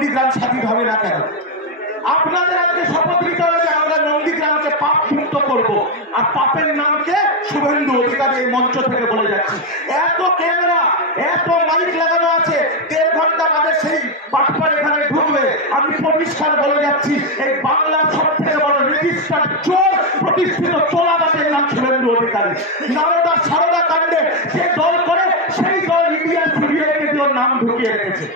নন্দীগ্রাম স্বাধীন হবে না কেন? আপনাদের আজকে শপথ নিতে হবে যে আমরা নন্দীগ্রামকে পাপ মুক্ত করবো, আর পাপের নামকে শুভেন্দু অধিকারী এই মঞ্চ থেকে বলে যাচ্ছে। এত ক্যামেরা, এত মাইক লাগানো আছে, 1.5 ঘন্টা বাদে সেই বাটপার এখানে ঢুকবে। আমি পরিষ্কার বলে যাচ্ছি, এই বাংলার সব থেকে বড় রেজিস্টার চোর প্রতিষ্ঠিত তোলাবাজের নাম শুভেন্দু অধিকারী। নারদা সারদা কাণ্ডে যে দল করে, সেই দল ইন্ডিয়ান সিবিআইকে দিয়ে নাম ঢুকিয়ে রেখেছে।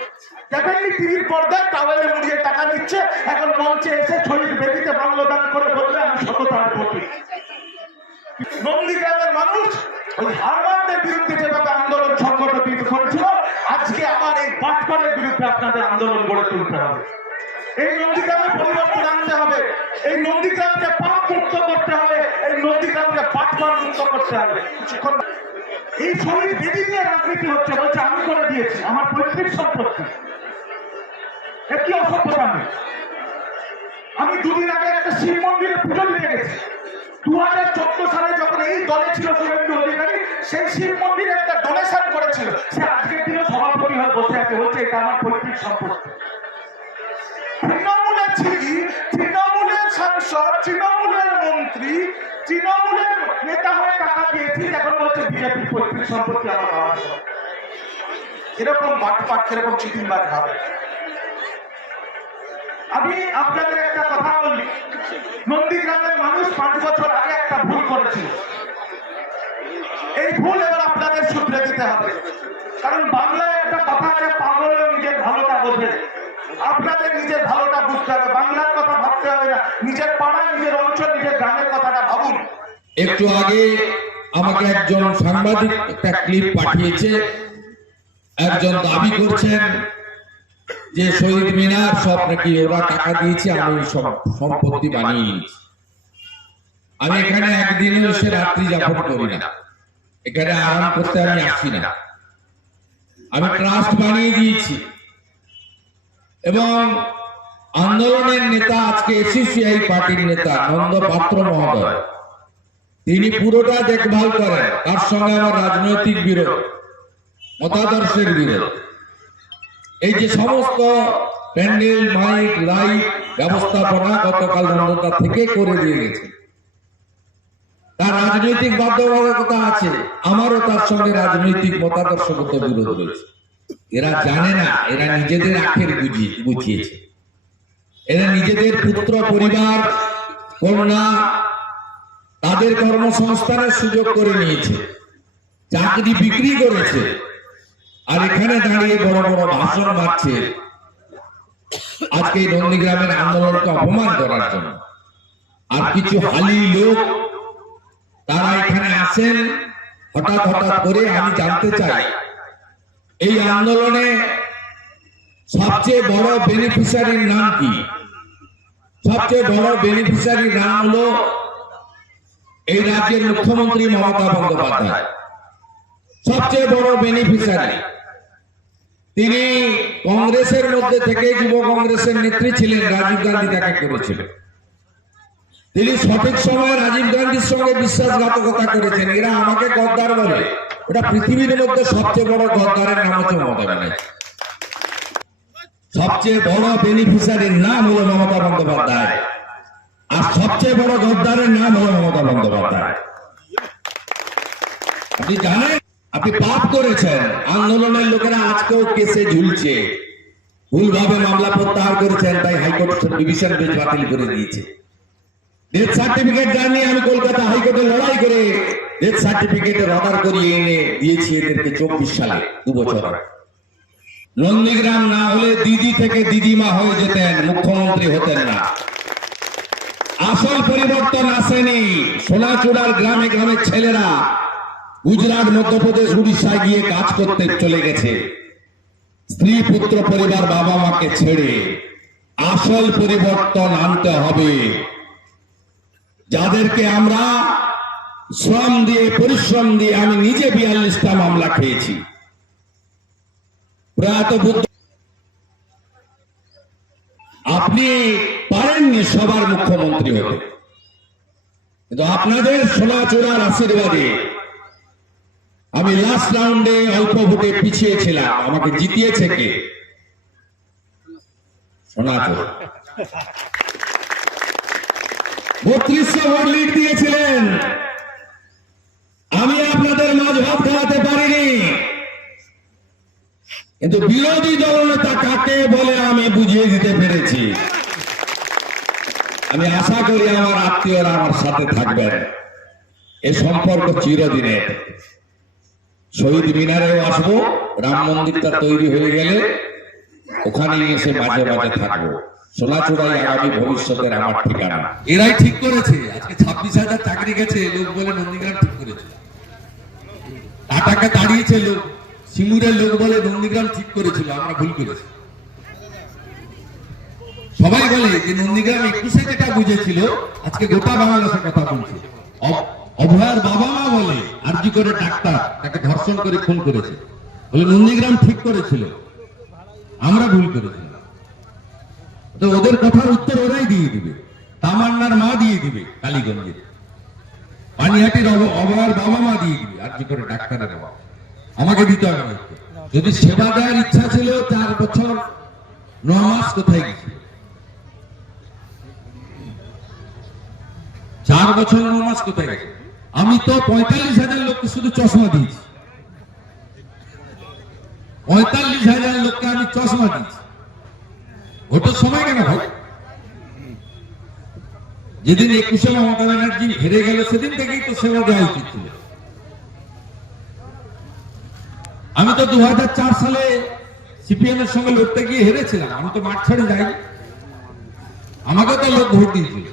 দেখেননি টিভির পর্দায় টাওয়েলে মুড়িয়ে টাকা নিচ্ছে, এখন মঞ্চে এসে শহীদ বেদিতে মাল্যদান করে বলবে আমি সততার প্রতীক। নন্দীগ্রামের মানুষ ওই হারমানদের বিরুদ্ধে যেভাবে আন্দোলন সংগঠিত করেছিল, আজকে আমার এই বাটপারের বিরুদ্ধে আপনাদের আন্দোলন গড়ে তুলতে হবে। এই নন্দীগ্রামে পরিবর্তন আনতে হবে, এই নন্দীগ্রামকে পাপ মুক্ত করতে হবে, এই নন্দীগ্রামকে বাটপার মুক্ত করতে হবে। কিছুক্ষণ এই শহীদ বেদি নিয়ে রাজনীতি হচ্ছে, বলছে আমি করে দিয়েছি, আমার পৈতৃক সম্পত্তি। একটি অসভ্যতা নেই। আমি 2 দিন আগে একটা শিব মন্দিরে পুজো দিতে গেছি। 2014 সালে যখন এই দলে ছিল শুভেন্দু অধিকারী, সেই শিব মন্দিরে একটা ডোনেশন করেছিল। সে আজকের দিনে সভাপতি হয়ে বসে আছে, বলছে এটা আমার পৈতৃক সম্পত্তি। তৃণমূলের ছিলি, তৃণমূলের সাংসদ, তৃণমূলের মন্ত্রী, তৃণমূলের নেতা হয়ে টাকা দিয়েছি, এখন বলছে বিজেপির পৈতৃক সম্পত্তি আমার বাবার। এরকম বাটপাট, এরকম চিটিংবাজ হবে। আমি আপনাদের একটা কথা বলি, নন্দীগ্রামের মানুষ 5 বছর আগে একটা ভুল করেছিল। এই ভুল এবার আপনাদের শুধরে দিতে হবে, কারণ বাংলায় একটা কথা আছে, পাগলেও নিজের ভালোটা বোঝে। আপনাদের নিজের ভালোটা বুঝতে হবে, বাংলার কথা ভাবতে হবে না, নিজের পাড়া, নিজের অঞ্চল, নিজের গ্রামের কথাটা ভাবুন। একটু আগে আমাকে একজন সাংবাদিক একটা ক্লিপ পাঠিয়েছে, একজন দাবি করছেন যে শহীদ মিনার সব নাকি ওরা টাকা দিয়েছে, আমি সব সম্পত্তি বানিয়ে নিয়েছি। আমি এখানে একদিনও এসে রাত্রি যাপন করি না, এখানে আরাম করতে আমি আসছি না। আমি ট্রাস্ট বানিয়ে দিয়েছি এবং আন্দোলনের নেতা, আজকে এসিসিআই পার্টির নেতা নন্দ পাত্র মহোদয়, তিনি পুরোটা দেখভাল করেন। তার সঙ্গে আমার রাজনৈতিক বিরোধ, মতাদর্শের বিরোধ। এই যে সমস্ত প্যান্ডেল, মাইক, লাইট ব্যবস্থাপনা গতকাল নন্দতা থেকে করে দিয়ে গেছে। তার রাজনৈতিক বাধ্যবাধকতা আছে, আমারও তার সঙ্গে রাজনৈতিক মতাদর্শগত বিরোধ রয়েছে। এরা জানে না, এরা নিজেদের আখের বুঝিয়েছে। এরা নিজেদের পুত্র, পরিবার, কন্যা, তাদের কর্মসংস্থানের সুযোগ করে নিয়েছে, চাকরি বিক্রি করেছে, আর এখানে দাঁড়িয়ে বড় বড় ভাষণ মারছে আজকে নন্দীগ্রামের আন্দোলনকে অপমান করার জন্য। আর কিছু হালি লোক তারা এখানে আসেন হঠাৎ করে। আমি জানতে চাই, এই আন্দোলনে সবচেয়ে বড় বেনিফিশিয়ারির নাম কি? সবচেয়ে বড় বেনিফিশিয়ারির নাম হলো এই রাজ্যের মুখ্যমন্ত্রী মমতা বন্দ্যোপাধ্যায়। সবচেয়ে বড় বেনিফিশিয়ারি তিনি। কংগ্রেসের মধ্যে থেকে যুব কংগ্রেসের নেত্রী ছিলেন, রাজীব গান্ধী তাকে করেছিল। তিনি সঠিক সময়ে রাজীব গান্ধীর সঙ্গে বিশ্বাসঘাতকতা করেছেন। এরা আমাকে গদ্দার বলে, ওটা পৃথিবীর মধ্যে সবচেয়ে বড় গদ্দারের নাম হচ্ছে মমতা ব্যানার্জি। সবচেয়ে বড় বেনিফিশিয়ারির নাম হলো মমতা বন্দ্যোপাধ্যায়, আর সবচেয়ে বড় গদ্দারের নাম হলো মমতা বন্দ্যোপাধ্যায়। আপনি জানেন, আপনি পাপ করেছেন। আন্দোলনের লোকেরা আজকেও কেসে ঝুলছে, ভুলভাবে মামলা প্রত্যাহার করেছেন, তাই হাইকোর্ট ডিভিশন বেঞ্চ বাতিল করে দিয়েছে। ডেথ সার্টিফিকেট জানি আমি কলকাতা হাইকোর্টে লড়াই করে ডেথ সার্টিফিকেটের অর্ডার করিয়ে এনে দিয়েছি এদেরকে 24 সালে, 2 বছর। নন্দীগ্রাম না হলে দিদি থেকে দিদিমা হয়ে যেতেন, মুখ্যমন্ত্রী হতেন না। আসল পরিবর্তন আসেনি। সোনাচূড়ার গ্রামে গ্রামে ছেলেরা গুজরাট, মধ্যপ্রদেশ, উড়িষ্যায় গিয়ে কাজ করতে চলে গেছে, স্ত্রী, পুত্র, পরিবার, বাবা মাকে ছেড়ে। আসল পরিবর্তন আনতে হবে। যাদেরকে আমরা শ্রম দিয়ে, পরিশ্রম দিয়ে, আমি নিজে 42টা মামলা খেয়েছি। প্রয়াত বুদ্ধ, আপনি পারেননি সবার মুখ্যমন্ত্রী হতে, কিন্তু আপনাদের সোনাচূড়ার আশীর্বাদে আমি লাস্ট রাউন্ডে অল্প ভোটে পিছিয়ে ছিলাম, আমাকে জিতিয়েছে কে? সোনাচুর 3200 ভোট লিড দিয়েছিলেন। আমি আপনাদের মাঝ ভাত খাওয়াতে পারিনি, কিন্তু বিরোধী দলনেতা কাকে বলে আমি বুঝিয়ে দিতে পেরেছি। আমি আশা করি আমার আত্মীয়রা আমার সাথে থাকবেন। এ সম্পর্ক চিরদিনের। শহীদ মিনারেও আসবো, রাম মন্দিরটা তৈরি হয়ে গেলে ওখানে এসে মাঝে মাঝে থাকবো। সোনাচূড়াই আগামী ভবিষ্যতের আমার ঠিকানা। এরাই ঠিক করেছে। আজকে 26,000 চাকরি গেছে, লোক বলে নন্দীগ্রাম ঠিক করেছে। টাটাকে দাঁড়িয়েছে লোক, সিঙ্গুরের লোক বলে নন্দীগ্রাম ঠিক করেছিল, আমরা ভুল করেছি। সবাই বলে যে নন্দীগ্রাম 21-এ যেটা বুঝেছিল আজকে গোটা বাংলাদেশের কথা বলছে। অভয়ার বাবা মা বলে আরজি করে ডাক্তার তাকে ধর্ষণ করে খুন করেছে, বলে নন্দীগ্রাম ঠিক করেছিল, আমরা ভুল করেছিলাম। তো ওদের কথার উত্তর ওরাই দিয়ে দিবে। তামান্নার মা দিয়ে দিবে কালীগঞ্জের, পানিহাটির অভয়ার বাবা মা দিয়ে দিবে আরজি করে ডাক্তারের বাবা। আমাকে দিতে হবে না। যদি সেবা দেওয়ার ইচ্ছা ছিল 4 বছর 9 মাস কোথায় গেছে? 4 বছর 9 মাস কোথায় গেছে? আমি তো 45,000 লোককে শুধু চশমা দিয়েছি। 45,000 লোককে আমি চশমা দিয়েছি। ভোটের সময় কেন ভাই? যেদিন 21-এ মমতা ব্যানার্জি হেরে গেল সেদিন থেকেই তো সেবা দেওয়া উচিত ছিল। আমি তো 2004 সালে সিপিএম এর সঙ্গে লড়তে গিয়ে হেরেছিলাম। আমি তো মাঠ ছেড়ে যাইনি, আমাকে তো লোক ভোট দিয়েছিল।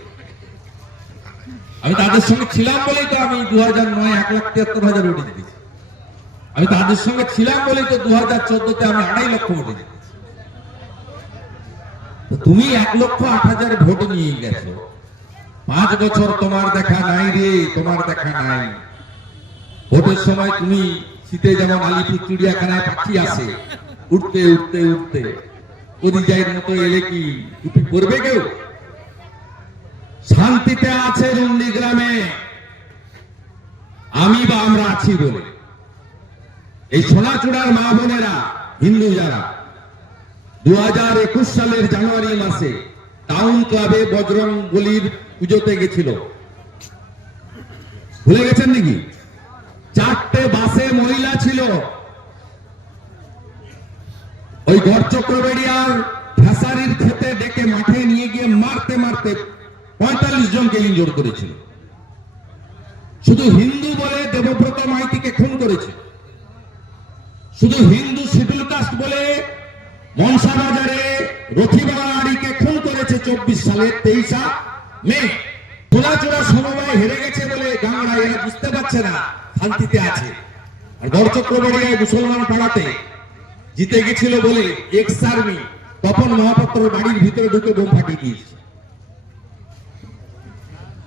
আমি তাদের সঙ্গে ছিলাম বলেই তো আমি 2009 1,73,000 ভোটে জিতেছি। আমি তাদের সঙ্গে ছিলাম বলেই তো 2014-তে আমি 2.5 লক্ষ ভোটে জিতেছি। তুমি 1,08,000 ভোট নিয়ে গেছো, 5 বছর তোমার দেখা নাই রে, তোমার দেখা নাই। ভোটের সময় তুমি শীতে যেমন আলিপুর চিড়িয়াখানায় পাখি আসে, উঠতে উঠতে উঠতে পরিযায়ীর মতো এলে কি টুপি পরবে কেউ? শান্তিতে আছে নন্দীগ্রামে আমি বা আমরা আছি বলে। এই সোনাচূড়ার মা বোনেরা, হিন্দু যারা 2021 সালের জানুয়ারি মাসে টাউন ক্লাবে বজরং বলির পুজোতে গেছিল, ভুলে গেছেন নাকি? 4টে বাসে মহিলা ছিল। ওই গড়চক্রবেড়িয়ার ফেসারির খেতে ডেকে মাঠে নিয়ে গিয়ে মারতে মারতে 45 জনকে ইনজোর করেছিল। শুধু হিন্দু বলে দেবব্রত মাইতিকে খুন করেছে। শুধু হিন্দু শিডিউল কাস্ট বলে মনসা বাজারে রথিবাড়িকে খুন করেছে 24 সালের 23 মে। সোনাচূড়া সমবায় হেরে গেছে বলে গাংড়া এরা বুঝতে পারছে না শান্তিতে আছে। আর গড়চক্রবেড়িয়ায় মুসলমান পাড়াতে জিতে গেছিল বলে এক্স আর্মি তপন মহাপাত্রের বাড়ির ভিতরে ঢুকে বোম ফাটিয়ে দিয়েছে।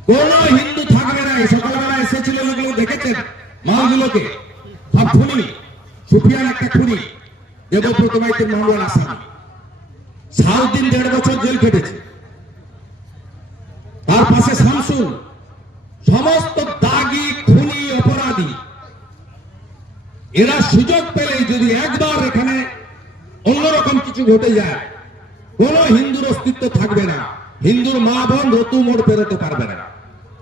কোন হিন্দু থাকবে না। সকালবেলা এসেছিল লোকগুলো, দেখেছেন মালগুলোকে, সব খুনি। সুফিয়ান একটা খুনি, দেবব্রত মাইতির মামলার আসামি, 7 দিন 1.5 বছর জেল কেটেছে। তার পাশে শামসুল, সমস্ত দাগি খুনি অপরাধী। এরা সুযোগ পেলে যদি একবার এখানে অন্যরকম কিছু ঘটে যায়, কোন হিন্দুর অস্তিত্ব থাকবে না। হিন্দুর মা বোন রতু মোড় পেরোতে পারবে না।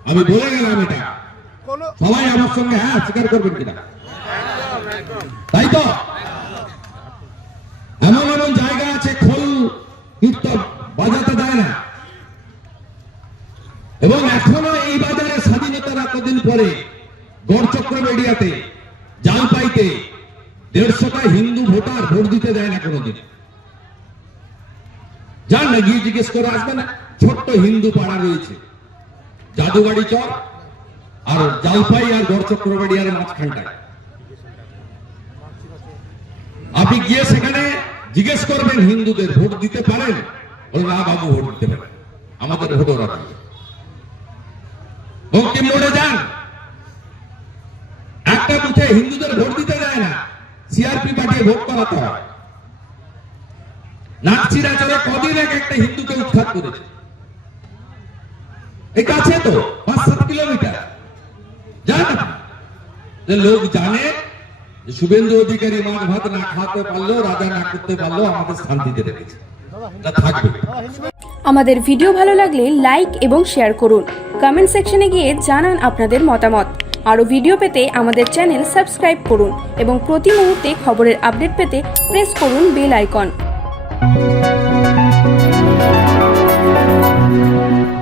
আমি বলে গেলাম এটা, সবাই আমার সঙ্গে হ্যাঁ স্বীকার করবেন কিনা? তাই তো এমন এমন জায়গা আছে খোল কীর্তন বাজাতে দেয় না। এবং এখনো এই বাজারে স্বাধীনতার এতদিন পরে গড়চক্রবেড়িয়াতে জালপাইতে 150টা হিন্দু ভোটার ভোট দিতে দেয় না কোনোদিন। যান না, গিয়ে জিজ্ঞেস করে আসবে না। ছোট্ট হিন্দু পাড়া রয়েছে জাদুবাড়ি চর আর জালপাই আর গড়চক্রবেড়িয়ার মাঝখানটায়। আপনি গিয়ে সেখানে জিজ্ঞেস করবেন হিন্দুদের ভোট দিতে পারেন? বলে না বাবু, ভোট দিতে পারেন, আমাদের ভোট ওরা দিবে। বঙ্কিম মোড়ে যান, একটা বুথে হিন্দুদের ভোট দিতে দেয় না, সিআরপি পাঠিয়ে ভোট করাতে হয়। নাকচিরা চলে কদিন আগে একটা হিন্দুকে উৎখাত করেছে। এই কাছে তো 5-7 কিলোমিটার। জানেন যে লোক জানে যে শুভেন্দু অধিকারী মাছ ভাত না খাওয়াতে পারলেও, রাজা না করতে পারলেও আমাদের শান্তিতে রেখেছে। এটা থাকবে। আমাদের ভিডিও ভালো লাগলে লাইক এবং শেয়ার করুন। কমেন্ট সেকশনে গিয়ে জানান আপনাদের মতামত। আরও ভিডিও পেতে আমাদের চ্যানেল সাবস্ক্রাইব করুন এবং প্রতি মুহূর্তে খবরের আপডেট পেতে প্রেস করুন বেল আইকন।